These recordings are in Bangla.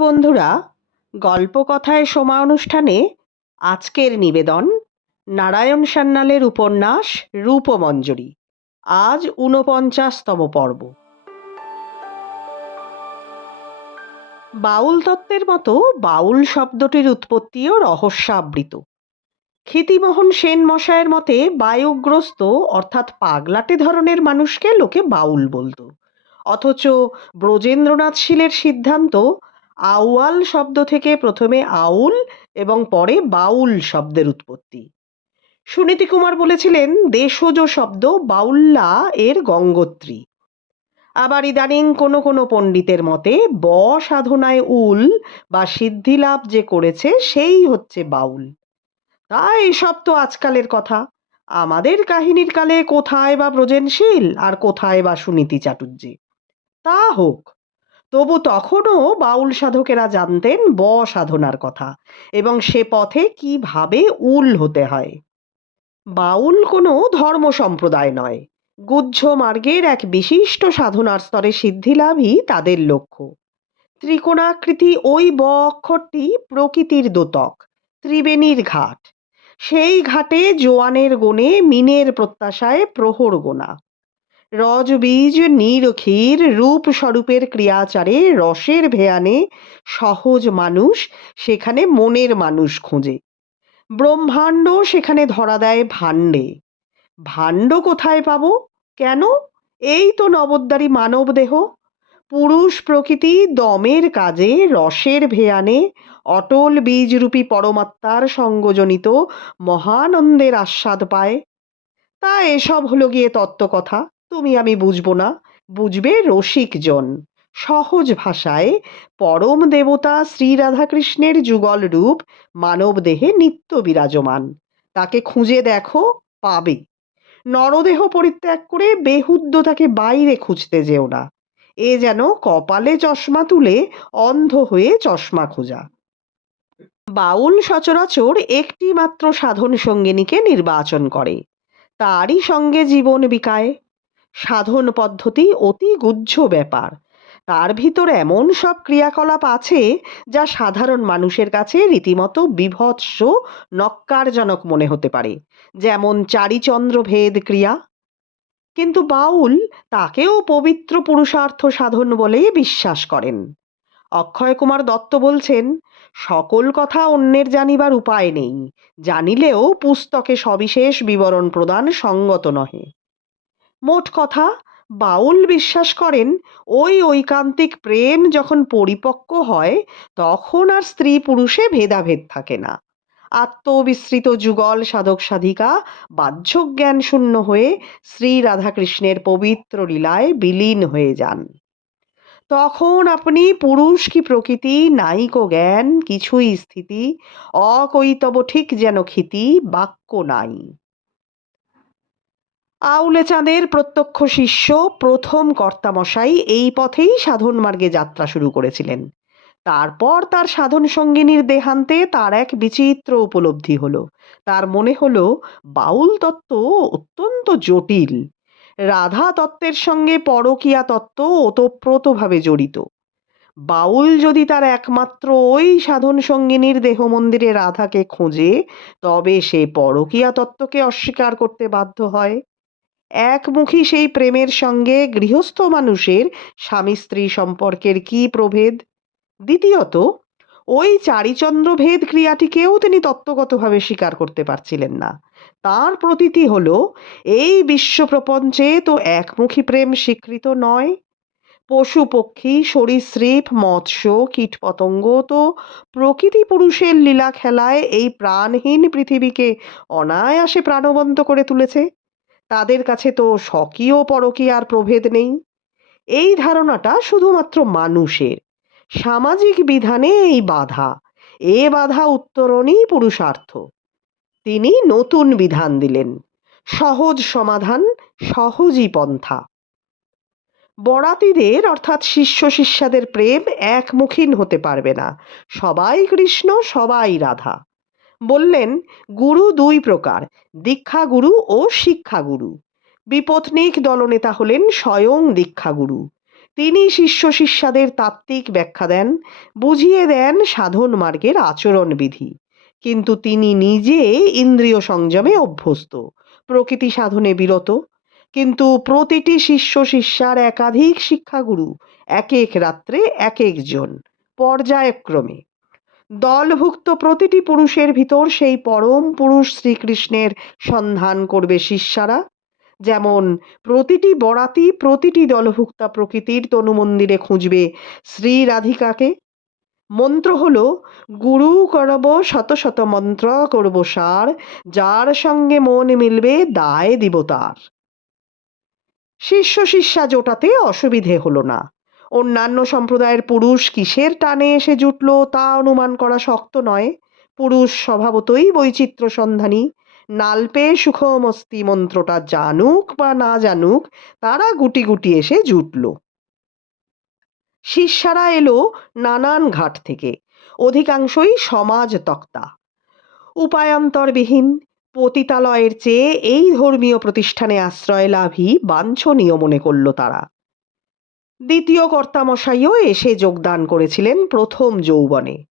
বন্ধুরা গল্প কথায় অনুষ্ঠানে আজকের নিবেদন, নারায়ণ সান্যালের উপন্যাস রূপমঞ্জরি। আজ ঊনপঞ্চাশতম পর্ব। বাউল তত্ত্বের মতো বাউল শব্দটির উৎপত্তিও রহস্যাবৃত। ক্ষিতিমোহন সেন মশায়ের মতে, বায়ুগ্রস্ত, অর্থাৎ পাগলাটে ধরনের মানুষকে লোকে বাউল বলতো। অথচ ব্রজেন্দ্রনাথ শীলের সিদ্ধান্ত আউয়াল শব্দ থেকে প্রথমে আউল এবং পরে বাউল শব্দের উৎপত্তি। সুনীতি কুমার বলেছিলেন, দেশজ শব্দ বাউল্লা এর গঙ্গোত্রী। আবার ইদানিং কোনো কোনো পণ্ডিতের মতে, ব সাধনায় উল বা সিদ্ধিলাভ যে করেছে সেই হচ্ছে বাউল। তা এসব তো আজকালের কথা। আমাদের কাহিনীর কালে কোথায় বা ব্রজেনশীল আর কোথায় বা সুনীতি চাটুর্যে তা হোক। তবু তখনও বাউল সাধকেরা জানতেন ব সাধনার কথা এবং সে পথে কীভাবে উল হতে হয়। বাউল কোনো ধর্ম সম্প্রদায় নয়। গুহ্য মার্গের এক বিশিষ্ট সাধনার স্তরে সিদ্ধিলাভই তাদের লক্ষ্য। ত্রিকোণাকৃতি ওই ব অক্ষরটি প্রকৃতির দোতক, ত্রিবেণীর ঘাট। সেই ঘাটে জোয়ানের গুণে মিনের প্রত্যাশায় প্রহর গোনা। রজবীজ নিরক্ষীর রূপ স্বরূপের ক্রিয়াচারে রসের ভেয়ানে সহজ মানুষ, সেখানে মনের মানুষ খোঁজে। ব্রহ্মাণ্ড, সেখানে ধরা দেয় ভাণ্ডে। ভাণ্ড কোথায় পাবো? কেন? এই তো নবদ্বারী মানব দেহ। পুরুষ প্রকৃতি, দমের কাজে, রসের ভেয়ানে অটল বীজরূপী পরমাত্মার সঙ্গজনিত মহানন্দের আস্বাদ পায়। তা এসব হলো গিয়ে তত্ত্বকথা। তুমি আমি বুঝব না। বুঝবে রসিকজন সহজ ভাষায় পরম দেবতা শ্রী রাধাকৃষ্ণের যুগল রূপ মানব দেহে নিত্য বিরাজমান। তাকে খুঁজে দেখো, পাবে। নরদেহ পরিত্যাগ করে বেহুদ্দ তাকে বাইরে খুঁজতে যেও না। এ যেন কপালে চশমা তুলে অন্ধ হয়ে চশমা খোঁজা। বাউল সচরাচর একটি মাত্র সাধন সঙ্গিনীকে নির্বাচন করে। তারই সঙ্গে জীবন বিকায়। সাধন পদ্ধতি অতি গুহ্য ব্যাপার। তার ভিতর এমন সব ক্রিয়াকলাপ আছে, যা সাধারণ মানুষের কাছে রীতিমতো বিভৎস, নক্কারজনক মনে হতে পারে, যেমন চারিচন্দ্র ভেদ ক্রিয়া। কিন্তু বাউল তাকেও পবিত্র পুরুষার্থ সাধন বলে বিশ্বাস করেন। অক্ষয় কুমার দত্ত বলছেন, সকল কথা অন্যের জানিবার উপায় নেই, জানিলেও পুস্তকে সবিশেষ বিবরণ প্রদান সঙ্গত নহে। মোট কথা, বাউল বিশ্বাস করেন, ওই ঐকান্তিক প্রেম যখন পরিপক্ক হয়, তখন আর স্ত্রী পুরুষে ভেদাভেদ থাকে না। আত্মবিস্মৃত যুগল সাধক সাধিকা, বাহ্যজ্ঞান শূন্য হয়ে শ্রী রাধাকৃষ্ণের পবিত্র লীলায় বিলীন হয়ে যান। তখন আপনি পুরুষ কি প্রকৃতি, নাইক জ্ঞান, কিছুই স্থিতি, অকৈতব ঠিক যেন ক্ষিতি, বাক্য নাই। আউলে চাঁদের প্রত্যক্ষ শিষ্য, প্রথম কর্তামশাই এই পথেই সাধন মার্গে যাত্রা শুরু করেছিলেন। তারপর তার সাধন সঙ্গিনীর দেহান্তে তার এক বিচিত্র উপলব্ধি হলো। তার মনে হলো, বাউল তত্ত্ব অত্যন্ত জটিল। রাধা তত্ত্বের সঙ্গে পরকীয়া তত্ত্ব ওতপ্রোতভাবে জড়িত। বাউল যদি তার একমাত্র ওই সাধন সঙ্গিনীর দেহ মন্দিরে রাধাকে খোঁজে, তবে সে পরকীয়া তত্ত্বকে অস্বীকার করতে বাধ্য হয়। একমুখী সেই প্রেমের সঙ্গে গৃহস্থ মানুষের স্বামী স্ত্রী সম্পর্কের কি প্রভেদ? দ্বিতীয়ত, ওই চারিচন্দ্রভেদ ক্রিয়াটিকেও তিনি তত্ত্বগতভাবে স্বীকার করতে পারছিলেন না। তার প্রতীতি হল, এই বিশ্বপ্রপঞ্চে তো একমুখী প্রেম স্বীকৃত নয়। পশু পক্ষী সরীসৃপ, মৎস্য, কীটপতঙ্গ তো প্রকৃতি পুরুষের লীলা খেলায় এই প্রাণহীন পৃথিবীকে অনায়াসে প্রাণবন্ত করে তুলেছে। তাদের কাছে তো স্বকীয় পরকীয়ার প্রভেদ নেই। এই ধারণাটা শুধুমাত্র মানুষের। সামাজিক বিধানে এই বাধা। এ বাধা উত্তরণই পুরুষার্থ। তিনি নতুন বিধান দিলেন। সহজ সমাধান, সহজই পন্থা। বরাতিদের অর্থাৎ শিষ্য শিষ্যাদের প্রেম একমুখীন হতে পারবে না। সবাই কৃষ্ণ, সবাই রাধা। বললেন, গুরু দুই প্রকার, দীক্ষাগুরু ও শিক্ষাগুরু। বিপত্নিক দলনেতা হলেন স্বয়ং দীক্ষাগুরু। তিনি শিষ্য শিষ্যাদের তাত্ত্বিক ব্যাখ্যা দেন, বুঝিয়ে দেন সাধন মার্গের আচরণবিধি। কিন্তু তিনি নিজে ইন্দ্রিয় সংযমে অভ্যস্ত, প্রকৃতি সাধনে বিরত। কিন্তু প্রতিটি শিষ্য শিষ্যার একাধিক শিক্ষাগুরু, এক এক রাত্রে এক একজন পর্যায়ক্রমে। দলভুক্ত প্রতিটি পুরুষের ভিতর সেই পরম পুরুষ শ্রীকৃষ্ণের সন্ধান করবে শিষ্যারা। যেমন, প্রতিটি বরাতি প্রতিটি দলভুক্তা প্রকৃতির তনু মন্দিরে খুঁজবে শ্রী রাধিকাকে। মন্ত্র হল, গুরু করব শত শত মন্ত্র করব সার, যার সঙ্গে মন মিলবে দায় দিব তার। শিষ্য শিষ্যা জোটাতে অসুবিধে হলো না। অন্যান্য সম্প্রদায়ের পুরুষ কিসের টানে এসে জুটল তা অনুমান করা শক্ত নয়। পুরুষ স্বভাবতই বৈচিত্র্য সন্ধানী নালপে সুখমস্তি মন্ত্রটা জানুক বা না জানুক, তারা গুটি গুটি এসে জুটল। শিষ্যারা এলো নানান ঘাট থেকে। অধিকাংশই সমাজ তক্তা। উপায়ান্তরবিহীন। পতিতালয়ের চেয়ে এই ধর্মীয় প্রতিষ্ঠানে আশ্রয় লাভই বাঞ্ছনীয় মনে করল তারা। দ্বিতীয় কর্তামশাইও এসে যোগদান করেছিলেন প্রথম যৌবনে।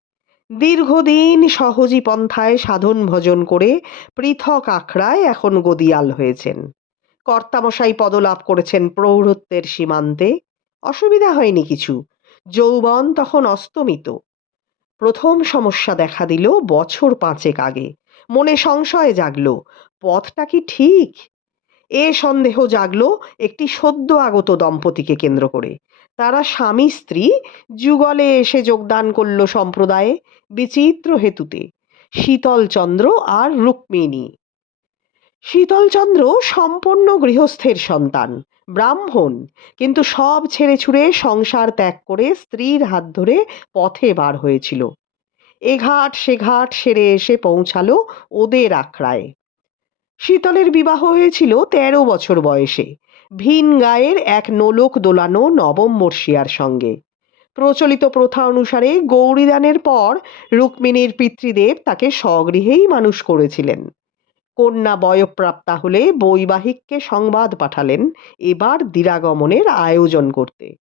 দীর্ঘদিন সহজী পন্থায় সাধন ভজন করে পৃথক আখড়ায় এখন গদিয়াল হয়েছেন। কর্তামশাই পদলাভ করেছেন প্রৌঢ়ত্বের সীমান্তে। অসুবিধা হয়নি কিছু। যৌবন তখন অস্তমিত। প্রথম সমস্যা দেখা দিল বছর পাঁচেক আগে। মনে সংশয় জাগলো, পথটা কি ঠিক? এ সন্দেহ জাগলো একটি সদ্য আগত দম্পতিকে কেন্দ্র করে। তারা স্বামী, স্ত্রী যুগলে এসে যোগদান করল সম্প্রদায়ে বিচিত্র হেতুতে। শীতলচন্দ্র আর রুক্মিণী। শীতলচন্দ্র সম্পন্ন গৃহস্থের সন্তান, ব্রাহ্মণ। কিন্তু সব ছেড়ে ছুড়ে সংসার ত্যাগ করে স্ত্রীর হাত ধরে পথে বার হয়েছিল। এঘাট ঘাট, সে ঘাট সেরে এসে পৌঁছালো ওদের আখড়ায়। শীতলের বিবাহ হয়েছিল তেরো বছর বয়সে। ভিন গায়ের এক নোলক দোলানো নবম বর্ষিয়ার সঙ্গে। প্রচলিত প্রথা অনুসারে গৌরীদানের পর রুক্মিণীর পিতৃদেব তাকে স্বগৃহেই মানুষ করেছিলেন। কন্যা বয়প্রাপ্তা হলে বৈবাহিককে সংবাদ পাঠালেন, এবার দিরাগমনের আয়োজন করতে।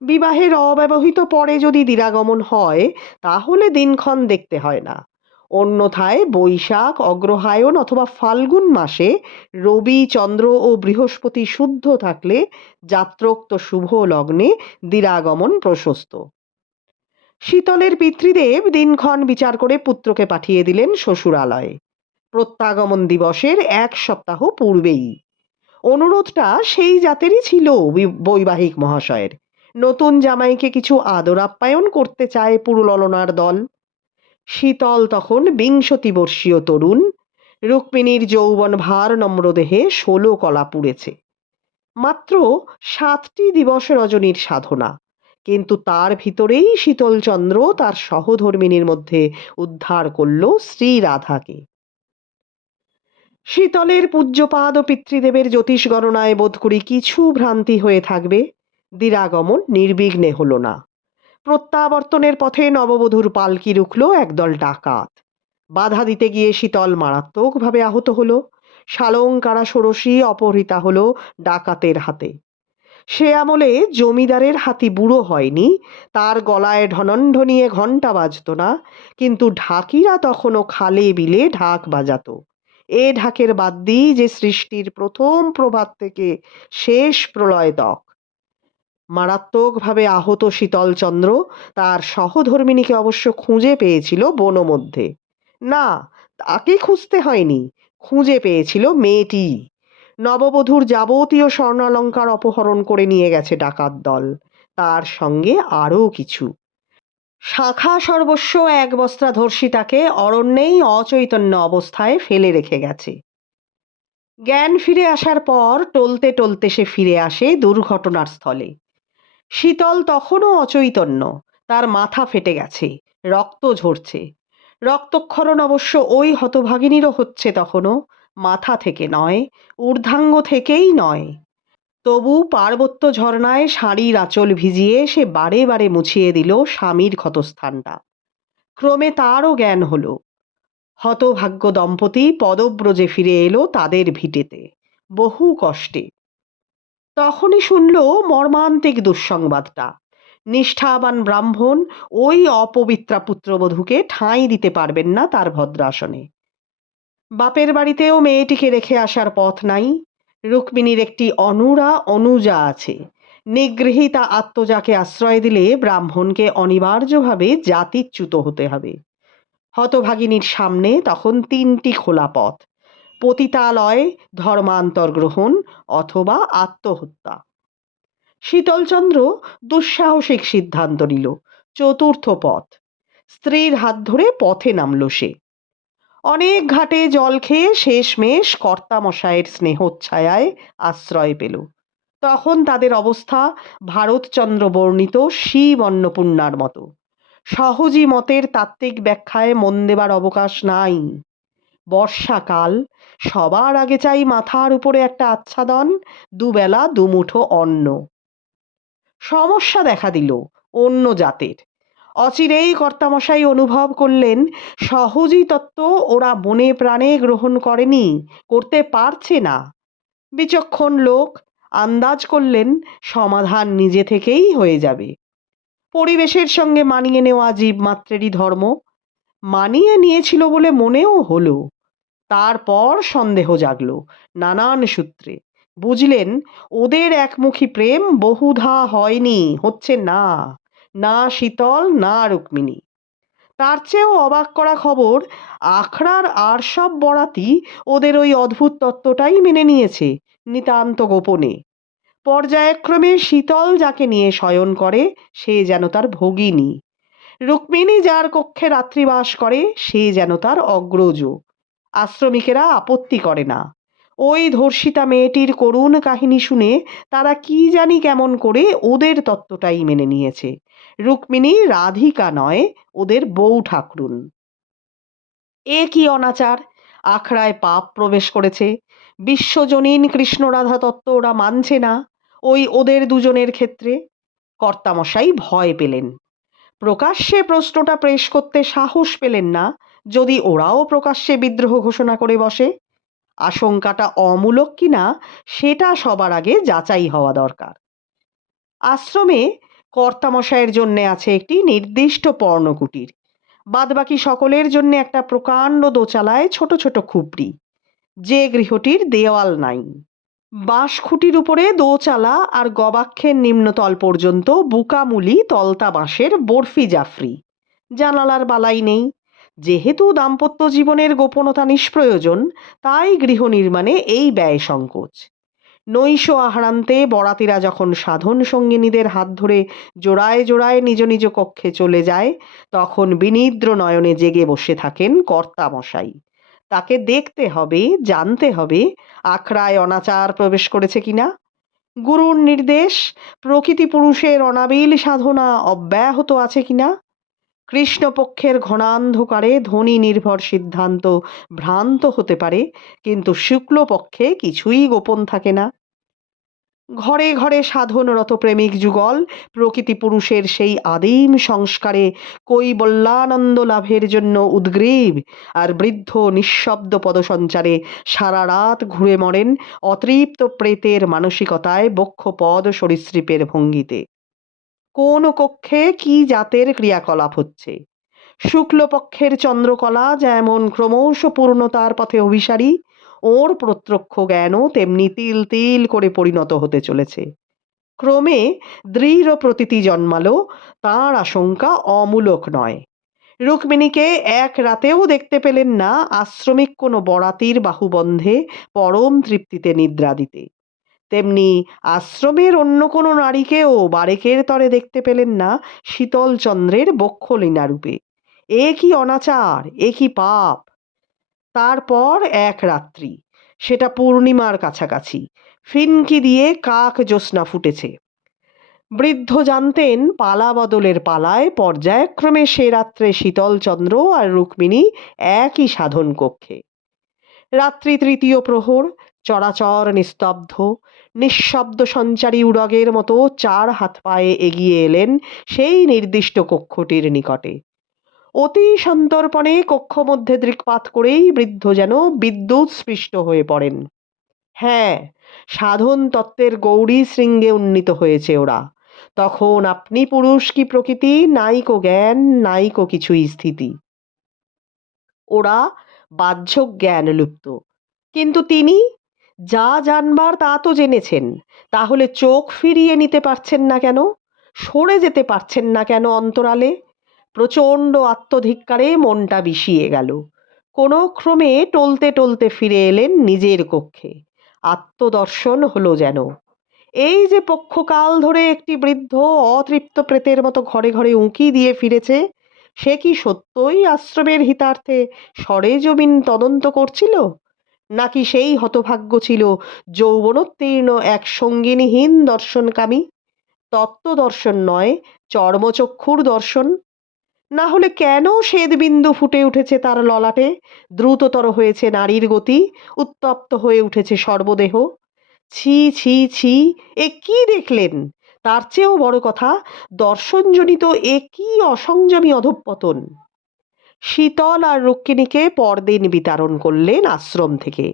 বিবাহের অব্যবহিত পরে যদি দিরাগমন হয়, তাহলে দিনক্ষণ দেখতে হয় না। অন্যথায় বৈশাখ, অগ্রহায়ণ অথবা ফাল্গুন মাসে রবি, চন্দ্র ও বৃহস্পতি শুদ্ধ থাকলে যাত্রোক্ত শুভ লগ্নে দিরাগমন প্রশস্ত। শীতলের পিতৃদেব দিনক্ষণ বিচার করে পুত্রকে পাঠিয়ে দিলেন শ্বশুরালয়ে। প্রত্যাগমন দিবসের এক সপ্তাহ পূর্বেই। অনুরোধটা সেই জাতেরই ছিল বৈবাহিক মহাশয়ের। নতুন জামাইকে কিছু আদর আপ্যায়ন করতে চায় পুরুললনার দল। শীতল তখন বিংশতি বর্ষীয় তরুণ। রুক্মিণীর যৌবন ভার নম্রদেহে ষোলো কলা পুড়েছে। মাত্র সাতটি দিবস রজনীর সাধনা। কিন্তু তার ভিতরেই শীতলচন্দ্র তার সহধর্মিনীর মধ্যে উদ্ধার করল শ্রী রাধাকে শীতলের পূজ্যপাদ ও পিতৃদেবের জ্যোতিষ গণনায় বোধ করি কিছু ভ্রান্তি হয়ে থাকবে। দিরাগমন নির্বিঘ্নে হলো না। প্রত্যাবর্তনের পথে নববধূর পালকি রুখল একদল ডাকাত। বাধা দিতে গিয়ে শীতল মারাত্মকভাবে আহত হলো। শালঙ্কারা ষোড়শী অপহৃতা হলো ডাকাতের হাতে। সে আমলে জমিদারের হাতি বুড়ো হয়নি, তার গলায় ঢনণ্ঢ নিয়ে ঘণ্টা বাজতো না, কিন্তু ঢাকিরা তখনও খালে বিলে ঢাক বাজাত। এ ঢাকের বাদ্যি যে সৃষ্টির প্রথম প্রভাত থেকে শেষ প্রলয় তক। মারাত্মকভাবে আহত শীতলচন্দ্র তার সহধর্মিণীকে অবশ্য খুঁজে পেয়েছিল বনমধ্যে। না, তাকে খুঁজতে হয়নি, খুঁজে পেয়েছিল মেয়েটি। নববধূর যাবতীয় স্বর্ণালঙ্কার অপহরণ করে নিয়ে গেছে ডাকাত দল, তার সঙ্গে আরও কিছু। শাখা সর্বস্ব এক বস্ত্রা ধর্ষিতাকে অরণ্যেই অচৈতন্য অবস্থায় ফেলে রেখে গেছে। জ্ঞান ফিরে আসার পর টলতে টলতে সে ফিরে আসে দুর্ঘটনার স্থলে। শীতল তখনও অচৈতন্য। তার মাথা ফেটে গেছে, রক্ত ঝরছে। রক্তক্ষরণ অবশ্য ওই হতভাগিনীরও হচ্ছে তখনও, মাথা থেকে নয়, ঊর্ধ্বাঙ্গ থেকেই নয়। তবু পার্বত্য ঝর্ণায় শাড়ির আঁচল ভিজিয়ে সে বারে বারে মুছিয়ে দিল স্বামীর ক্ষতস্থানটা। ক্রমে তারও জ্ঞান হলো। হতভাগ্য দম্পতি পদব্রজে ফিরে এলো তাদের ভিটেতে। বহু কষ্টে। তখনই শুনল মর্মান্তিক দুঃসংবাদটা। নিষ্ঠাবান ব্রাহ্মণ ওই অপবিত্রা পুত্রবধূকে ঠাঁই দিতে পারবেন না তার ভদ্রাসনে। বাপের বাড়িতেও মেয়েটিকে রেখে আসার পথ নাই। রুক্মিণীর একটি অনুরা অনুজা আছে। নিগৃহীতা আত্মজাকে আশ্রয় দিলে ব্রাহ্মণকে অনিবার্যভাবে জাতিচ্যুত হতে হবে। হতভাগিনীর সামনে তখন তিনটি খোলা পথ। পতিতালয় ধর্মান্তর গ্রহণ অথবা আত্মহত্যা। শীতলচন্দ্র দুঃসাহসিক সিদ্ধান্ত নিল, চতুর্থ পথ। স্ত্রীর হাত ধরে পথে নামল সে। অনেক ঘাটে জল খেয়ে শেষমেশ কর্তামশায়ের স্নেহচ্ছায়ায় আশ্রয় পেল। তখন তাদের অবস্থা ভারতচন্দ্র বর্ণিত শিব অন্নপূর্ণার মতো। সহজী মতের তাত্ত্বিক ব্যাখ্যায় মন দেবার অবকাশ নাই। বর্ষাকাল। সবার আগে চাই মাথার উপরে একটা আচ্ছাদন, দুবেলা দুমুঠো অন্ন। সমস্যা দেখা দিল অন্য জাতের। অচিরেই কর্তামশাই অনুভব করলেন, সহজই তত্ত্ব ওরা মনে প্রাণে গ্রহণ করেনি, করতে পারছে না। বিচক্ষণ লোক আন্দাজ করলেন সমাধান নিজে থেকেই হয়ে যাবে। পরিবেশের সঙ্গে মানিয়ে নেওয়া জীবমাত্রেরই ধর্ম। মানিয়ে নিয়েছিল বলে মনেও হলো। তারপর সন্দেহ জাগল নানান সূত্রে। বুঝলেন, ওদের একমুখী প্রেম বহুধা হয়নি, হচ্ছে না না শীতল, না রুক্মিণী। তার চেয়েও অবাক করা খবর, আখড়ার আর সব বরাতি ওদের ওই অদ্ভুত তত্ত্বটাই মেনে নিয়েছে নিতান্ত গোপনে। পর্যায়ক্রমে শীতল যাকে নিয়ে শয়ন করে, সে যেন তার ভগিনী। রুক্মিণী যার কক্ষে রাত্রিবাস করে, সে যেন তার অগ্রজ। আশ্রমিকেরা আপত্তি করে না। ওই ধর্ষিতা মেয়েটির করুণ কাহিনী শুনে তারা কি জানি কেমন করে ওদের তত্ত্বটাই মেনে নিয়েছে। রুক্মিণী রাধিকা নয়, ওদের বউ ঠাকরুন। এ কি অনাচার? আখড়ায় পাপ প্রবেশ করেছে। বিশ্বজনীন কৃষ্ণরাধা তত্ত্ব ওরা মানছে না ওই ওদের দুজনের ক্ষেত্রে। কর্তামশাই ভয় পেলেন। প্রকাশ্যে প্রশ্নটা পেশ করতে সাহস পেলেন না। যদি ওরাও প্রকাশ্যে বিদ্রোহ ঘোষণা করে বসে, আশঙ্কাটা অমূলক কিনা সেটা সবার আগে যাচাই হওয়া দরকার। আশ্রমে কর্তামশায়ের জন্য আছে একটি নির্দিষ্ট পর্ণকুটির। বাদবাকি সকলের জন্য একটা প্রকাণ্ড দোচালায় ছোট ছোট খুপড়ি। যে গৃহটির দেওয়াল নাই। বাঁশখুঁটির উপরে দোচালা আর গবাক্ষের নিম্নতল পর্যন্ত বুকামুলি তলতা বাঁশের বরফি জাফরি। জানালার বালাই নেই। যেহেতু দাম্পত্য জীবনের গোপনতা নিষ্প্রয়োজন, তাই গৃহ নির্মাণে এই ব্যয় সংকোচ। নৈশ আহারান্তে বরাতিরা যখন সাধন সঙ্গিনীদের হাত ধরে জোড়ায় জোড়ায় নিজ নিজ কক্ষে চলে যায়, তখন বিনিদ্র নয়নে জেগে বসে থাকেন কর্তামশাই। তাকে দেখতে হবে, জানতে হবে, আখড়ায় অনাচার প্রবেশ করেছে কিনা গুরুর নির্দেশ, প্রকৃতি পুরুষের অনাবিল সাধনা অব্যাহত আছে কিনা কৃষ্ণপক্ষের ঘনান্ধকারে ধ্বনি নির্ভর সিদ্ধান্ত ভ্রান্ত হতে পারে, কিন্তু শুক্লপক্ষে কিছুই গোপন থাকে না। ঘরে ঘরে সাধনরত প্রেমিক যুগল, প্রকৃতি পুরুষের সেই আদিম সংস্কারে কৈবল্যানন্দ লাভের জন্য উদ্গ্রীব, আর বৃদ্ধ নিঃশব্দ পদসঞ্চারে সারা রাত ঘুরে মরেন অতৃপ্ত প্রেতের মানসিকতায় বক্ষপদ সরীসৃপের ভঙ্গিতে। কোন কক্ষে কি জাতের ক্রিয়াকলাপ হচ্ছে? শুক্লপক্ষের চন্দ্রকলা যেমন ক্রমশ পূর্ণতার পথে অভিসারী, ওর প্রত্যক্ষ জ্ঞানও তেমনি তিল তিল করে পরিণত হতে চলেছে। ক্রমে দৃঢ় প্রতীতি জন্মালো, তাঁর আশঙ্কা অমূলক নয়। রুক্মিণীকে এক রাতেও দেখতে পেলেন না আশ্রমিক কোনো বরাতির বাহুবন্ধে পরম তৃপ্তিতে নিদ্রা দিতে। তেমনি আশ্রমের অন্য কোনো নারীকেও বারেকের তরে দেখতে পেলেন না শীতল চন্দ্রের বক্ষলীনা রূপে। এ কি অনাচার, এ কি পাপ। তারপর এক রাত্রি, সেটা পূর্ণিমার কাছাকাছি, ফিনকি দিয়ে কাক জ্যোৎস্না ফুটেছে। বৃদ্ধ জানতেন পালা বদলের পালায় পর্যায়ক্রমে সে রাত্রে শীতলচন্দ্র আর রুক্মিণী একই সাধন কক্ষে। রাত্রি তৃতীয় প্রহর, চরাচর নিস্তব্ধ নিঃশব্দ সঞ্চারী উড়গের মতো চার হাত পায়ে এগিয়ে এলেন সেই নির্দিষ্ট কক্ষটির নিকটে। অতি সন্তর্পণে কক্ষ মধ্যে দৃকপাত করেই বৃদ্ধ যেন বিদ্যুৎ স্পৃষ্ট হয়ে পড়েন। হ্যাঁ সাধন তত্ত্বের গৌরী শৃঙ্গে উন্নীত হয়েছে ওরা। তখন আপনি পুরুষ কি প্রকৃতি নাইকো জ্ঞান নাইকো কিছুই স্থিতি। ওরা বাহ্য জ্ঞান লুপ্ত কিন্তু তিনি যা জানবার তা তো জেনেছেন, তাহলে চোখ ফিরিয়ে নিতে পারছেন না কেন? সরে যেতে পারছেন না কেন অন্তরালে? প্রচণ্ড আত্মধিক্কারে মনটা বিষিয়ে গেল। কোনো ক্রমে টলতে টলতে ফিরে এলেন নিজের কক্ষে। আত্মদর্শন হলো যেন। এই যে পক্ষকাল ধরে একটি বৃদ্ধ অতৃপ্ত প্রেতের মতো ঘরে ঘরে উঁকি দিয়ে ফিরেছে, সে কি সত্যই আশ্রমের হিতার্থে সরেজমিন তদন্ত করছিল? নাকি সেই হতভাগ্য ছিল যৌবনোত্তীর্ণ এক সঙ্গিনীহীন দর্শনকামী? তত্ত্ব দর্শন নয়, চর্মচক্ষুর দর্শন। না হলে কেন শ্বেদবিন্দু ফুটে উঠেছে তার ললাটে? দ্রুততর হয়েছে নারীর গতি, উত্তপ্ত হয়ে উঠেছে সর্বদেহ। ছি ছি ছি, এ কি দেখলেন? তার চেয়েও বড় কথা, দর্শনজনিত এ কি অসংযমী অধঃপতন? শীতল আর রুক্মিণীকে পরদিন বিতরণ করলেন আশ্রম থেকে।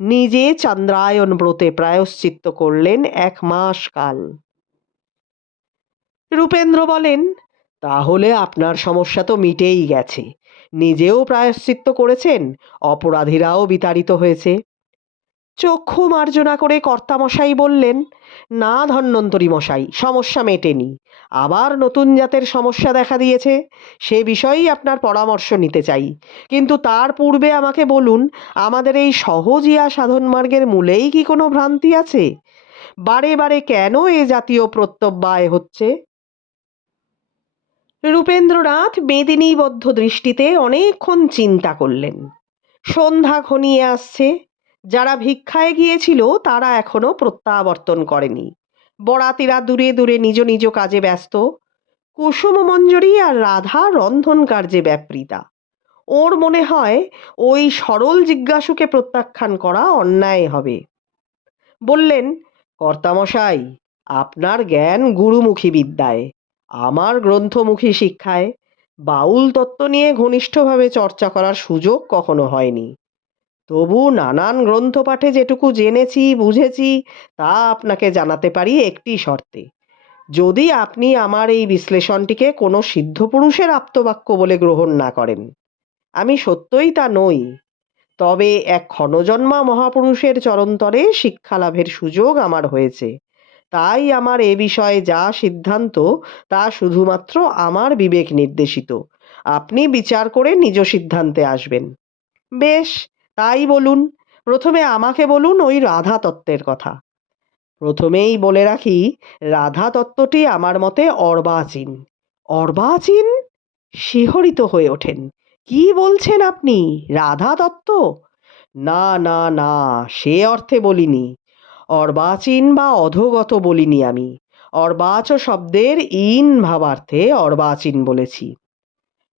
নিজে চন্দ্রায়ন ব্রতে প্রায়শ্চিত্ত করলেন এক মাস কাল। রূপেন্দ্র বলেন, তাহলে আপনার সমস্যা তো মিটেই গেছে। নিজেও প্রায়শ্চিত্ত করেছেন, অপরাধীরাও বিতাড়িত হয়েছে। চক্ষু মার্জনা করে কর্তামশাই বললেন, না ধন্বন্তরী মশাই, সমস্যা মেটেনি। আবার নতুন জাতের সমস্যা দেখা দিয়েছে। সে বিষয়েই আপনার পরামর্শ নিতে চাই। কিন্তু তার পূর্বে আমাকে বলুন, আমাদের এই সহজিয়া সাধন মার্গের মূলেই কি কোনো ভ্রান্তি আছে? বারে বারে কেন এ জাতীয় প্রত্যব্যায় হচ্ছে? রূপেন্দ্রনাথ বেদিনীবদ্ধ দৃষ্টিতে অনেকক্ষণ চিন্তা করলেন। সন্ধ্যা ঘনিয়ে আসছে। যারা ভিক্ষায় গিয়েছিল তারা এখনও প্রত্যাবর্তন করেনি। বরাতিরা দূরে দূরে নিজ নিজ কাজে ব্যস্ত। কুসুম মঞ্জরি আর রাধা রন্ধন কার্যে ব্যাপৃতা। ওর মনে হয়, ওই সরল জিজ্ঞাসুকে প্রত্যাখ্যান করা অন্যায় হবে। বললেন, কর্তামশাই, আপনার জ্ঞান গুরুমুখী বিদ্যায়, আমার গ্রন্থমুখী শিক্ষায় বাউল তত্ত্ব নিয়ে ঘনিষ্ঠভাবে চর্চা করার সুযোগ কখনো হয়নি। তবু নানান গ্রন্থ পাঠে যেটুকু জেনেছি, বুঝেছি, তা আপনাকে জানাতে পারি একটি শর্তে। যদি আপনি আমার এই বিশ্লেষণটিকে কোনো সিদ্ধ পুরুষের আপ্তবাক্য বলে গ্রহণ না করেন, আমি সত্যই তা নই। তবে এক ক্ষণজন্মা মহাপুরুষের চরন্তরে শিক্ষা লাভের সুযোগ আমার হয়েছে। তাই আমার এ বিষয়ে যা সিদ্ধান্ত, তা শুধুমাত্র আমার বিবেক নির্দেশিত। আপনি বিচার করে নিজ সিদ্ধান্তে আসবেন। বেশ তাই বলুন, প্রথমে আমাকে বলুন ওই রাধা তত্ত্বের কথা। প্রথমেই বলে রাখি, রাধা তত্ত্বটি আমার মতে অর্বাচীন। অর্বাচীন? শিহরিত হয়ে ওঠেন। কি বলছেন আপনি? রাধা তত্ত্ব? না না না, সে অর্থে বলিনি। অর্বাচীন বা অধোগত বলিনি আমি। অর্বাচ শব্দের ইন ভাবার্থে অর্বাচীন বলেছি।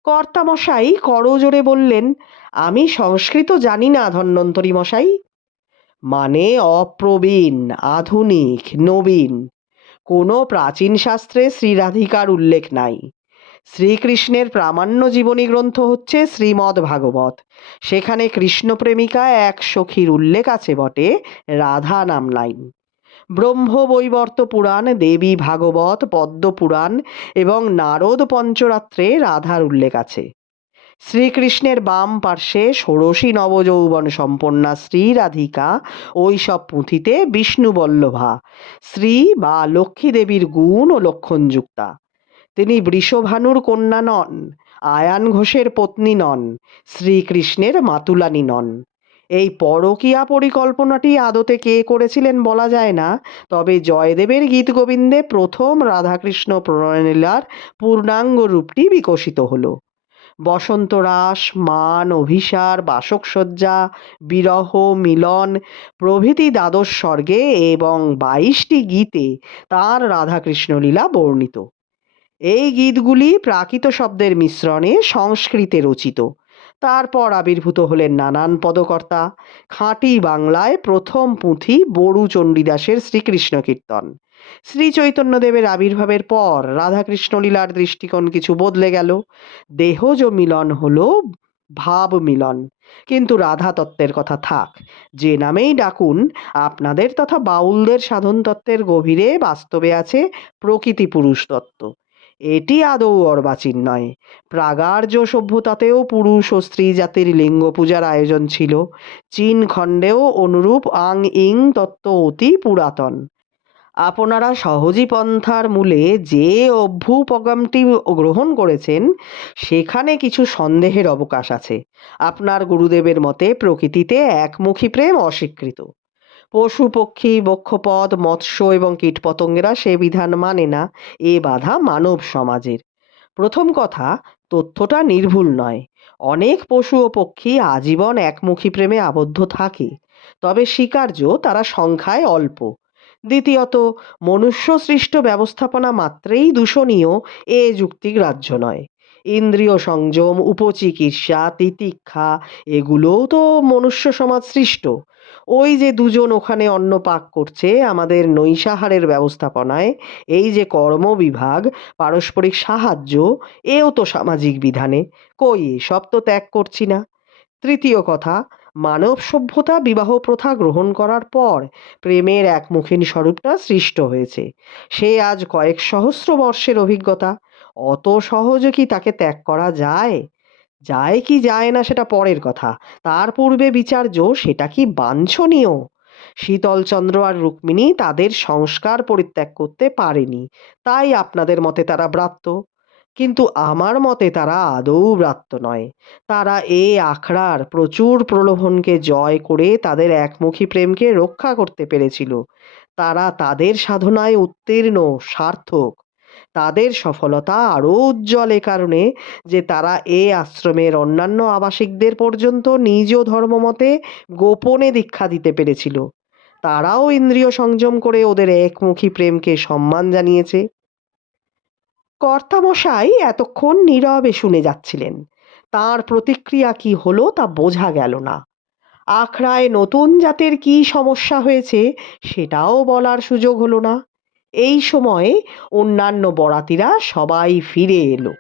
কর্তামশাই করজোরে বললেন, আমি সংস্কৃত জানি না, ধন্বন্তরী মশাই। মানে অপ্রবীণ, আধুনিক, নবীন। কোনো প্রাচীন শাস্ত্রে শ্রীরাধিকার উল্লেখ নাই। শ্রীকৃষ্ণের প্রামাণ্য জীবনী গ্রন্থ হচ্ছে শ্রীমদ্ ভাগবত। সেখানে কৃষ্ণপ্রেমিকা এক সখীর উল্লেখ আছে বটে, রাধা নাম নাই। ব্রহ্মবৈবর্ত পুরাণ, দেবী ভাগবত, পদ্ম পুরাণ এবং নারদ পঞ্চরাত্রে রাধার উল্লেখ আছে। শ্রীকৃষ্ণের বাম পার্শ্বে ষোড়শী নবযৌবন সম্পন্না শ্রী রাধিকা সব পুঁথিতে বিষ্ণুবল্লভা শ্রী বা লক্ষ্মী দেবীর গুণ ও লক্ষণযুক্তা তিনি বৃষভানুর কন্যা নন, আয়ান ঘোষের পত্নী নন, শ্রীকৃষ্ণের মাতুলানি নন। এই পরকীয়া পরিকল্পনাটি আদতে কে করেছিলেন বলা যায় না। তবে জয়দেবের গীত গোবিন্দে প্রথম রাধাকৃষ্ণ প্রণয়লীলার পূর্ণাঙ্গ রূপটি বিকশিত হলো। বসন্ত রাস, মান অভিসার, বাসকসজ্জা, বিরহ, মিলন, প্রভৃতি দ্বাদশ স্বর্গে এবং বাইশটি গীতে তাঁর রাধাকৃষ্ণ লীলা বর্ণিত। এই গীতগুলি প্রাকৃত শব্দের মিশ্রণে সংস্কৃতে রচিত। তারপর আবির্ভূত হলেন নানান পদকর্তা। খাঁটি বাংলায় প্রথম পুঁথি বড়ু চণ্ডীদাসের শ্রীকৃষ্ণ কীর্তন। শ্রী চৈতন্যদেবের আবির্ভাবের পর রাধাকৃষ্ণ লীলার দৃষ্টিকোণ কিছু বদলে গেল। দেহজ মিলন হলো, ভাব মিলন। কিন্তু রাধা তত্ত্বের কথা থাক। যে নামেই ডাকুন, আপনাদের তথা বাউলদের সাধন তত্ত্বের গভীরে বাস্তবে আছে প্রকৃতি পুরুষ তত্ত্ব। এটি আদৌ অর্বাচীন নয়। প্রাগার্য সভ্যতাতেও পুরুষ ও স্ত্রী জাতির লিঙ্গ পূজার আয়োজন ছিল। চীন খণ্ডেও অনুরূপ আং ইং তত্ত্ব অতি পুরাতন। আপনারা সহজী পন্থার মূলে যে অভ্যুপগমটি গ্রহণ করেছেন, সেখানে কিছু সন্দেহের অবকাশ আছে। আপনার গুরুদেবের মতে প্রকৃতিতে একমুখী প্রেম অস্বীকৃত। পশু পক্ষী বক্ষপদ মৎস্য এবং কীটপতঙ্গেরা সে বিধান মানে না। এ বাধা মানব সমাজের। প্রথম কথা, তথ্যটা নির্ভুল নয়। অনেক পশু ও পক্ষী আজীবন একমুখী প্রেমে আবদ্ধ থাকে। তবে স্বীকার্য তারা সংখ্যায় অল্প। দ্বিতীয়ত মনুষ্য সৃষ্ট ব্যবস্থাপনা মাত্রেই দূষণীয়, এ যুক্তি গ্রাহ্য নয়। ইন্দ্রিয় সংযম, উপচিকিৎসা, তিতিক্ষা, এগুলোও তো মনুষ্য সমাজ সৃষ্ট। ওই যে দুজন ওখানে অন্ন পাক করছে আমাদের নৈশাহারের ব্যবস্থাপনায়, এই যে কর্মবিভাগ পারস্পরিক সাহায্য, এও তো সামাজিক বিধানে, কই সব তো ত্যাগ করছি না। তৃতীয় কথা, মানব সভ্যতা বিবাহ প্রথা গ্রহণ করার পর প্রেমের একমুখীন স্বরূপটা সৃষ্ট হয়েছে। সে আজ কয়েক সহস্র বর্ষের অভিজ্ঞতা, অত সহজে কি তাকে ত্যাগ করা যায়? যায় কি যায় না সেটা পরের কথা। তার পূর্বে বিচার্য সেটা কি বাঞ্ছনীয়? শীতলচন্দ্র আর রুক্মিণী তাদের সংস্কার পরিত্যাগ করতে পারেনি। তাই আপনাদের মতে তারা ব্রাত্য। কিন্তু আমার মতে তারা আদৌ ব্রাত্য নয়। তারা এ আখড়ার প্রচুর প্রলোভনকে জয় করে তাদের একমুখী প্রেমকে রক্ষা করতে পেরেছিল। তারা তাদের সাধনায় উত্তীর্ণ, সার্থক। তাদের সফলতা আরও উজ্জ্বল এ কারণে যে তারা এ আশ্রমের অন্যান্য আবাসিকদের পর্যন্ত নিজ ধর্মমতে গোপনে দীক্ষা দিতে পেরেছিল। তারাও ইন্দ্রিয় সংযম করে ওদের একমুখী প্রেমকে সম্মান জানিয়েছে। কর্তামশাই এতক্ষণ নীরবে শুনে যাচ্ছিলেন। তার প্রতিক্রিয়া কি হলো তা বোঝা গেল না। আখড়ায় নতুন জাতের কি সমস্যা হয়েছে সেটাও বলার সুযোগ হলো না। এই সময়ে অন্যান্য বরাতিরা সবাই ফিরে এলো।